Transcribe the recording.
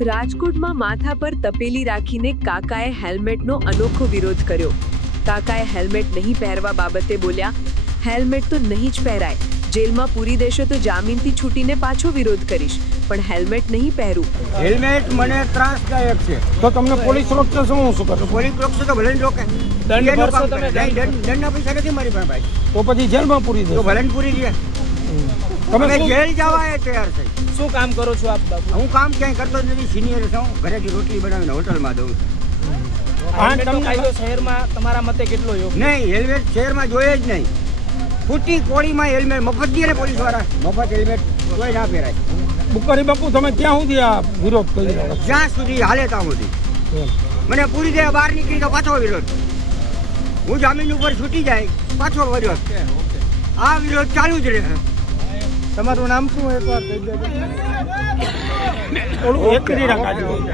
રાજકોટમાં માથા પર તપેલી રાખીને કાકાએ હેલ્મેટનો અનોખો વિરોધ કર્યો. કાકાએ હેલ્મેટ નહીં પહેરવા બાબતે બોલ્યા, હેલ્મેટ તો નહીં જ પહેરાય, જેલમાં પૂરી દેશો તો જામીનથી છૂટીને પાછો વિરોધ કરીશ, પણ હેલ્મેટ નહીં પહેરું. હેલ્મેટ મને ત્રાસદાયક છે. તો તમને પોલીસ રોકશે શું કરો? પોલીસ રોકશે તો ભલે ને રોકે. દંડ ભરશો તમે? દંડના પૈસા નથી મારી પાસે ભાઈ. તો પછી જેલમાં પૂરી તો દો. ભલે ને પૂરી દે. તમે અમે શું- જેલ જવા એ તૈયાર થઈ. શું કામ કરો છો આપ બાબુ? હું કામ ક્યાંય કરતો જ નથી. સિનિયર છું. ઘરેથી રોટલી બનાવીને હોટલમાં દઉં છું. હેલ્મેટનો કાયદો શહેરમાં તમારા મતે કેટલો યોગ્ય? નહીં, હેલ્મેટ શહેરમાં જોઈએ જ નહીં. ખોટી કોળીમાં હેલ્મેટ મફત દે ને પોલીસ વાળા. મફત હેલ્મેટ કોઈ ના પહેરાય. બુકારી બાપુ તમે ક્યાં સુધી આ વિરોધ કરી રહ્યા છો? જ્યાં સુધી હાલે ત્યાં સુધી. મને પૂરી દે બહાર નીકળી તો પાછો વિરોધ. હું જામીન ઉપર છૂટી જાય પાછો વિરોધ. આ વિરોધ ચાલુ જ રહે. તમારું નામ શું એકવાર કહી દેજો. થોડું એક કરી રાખજો.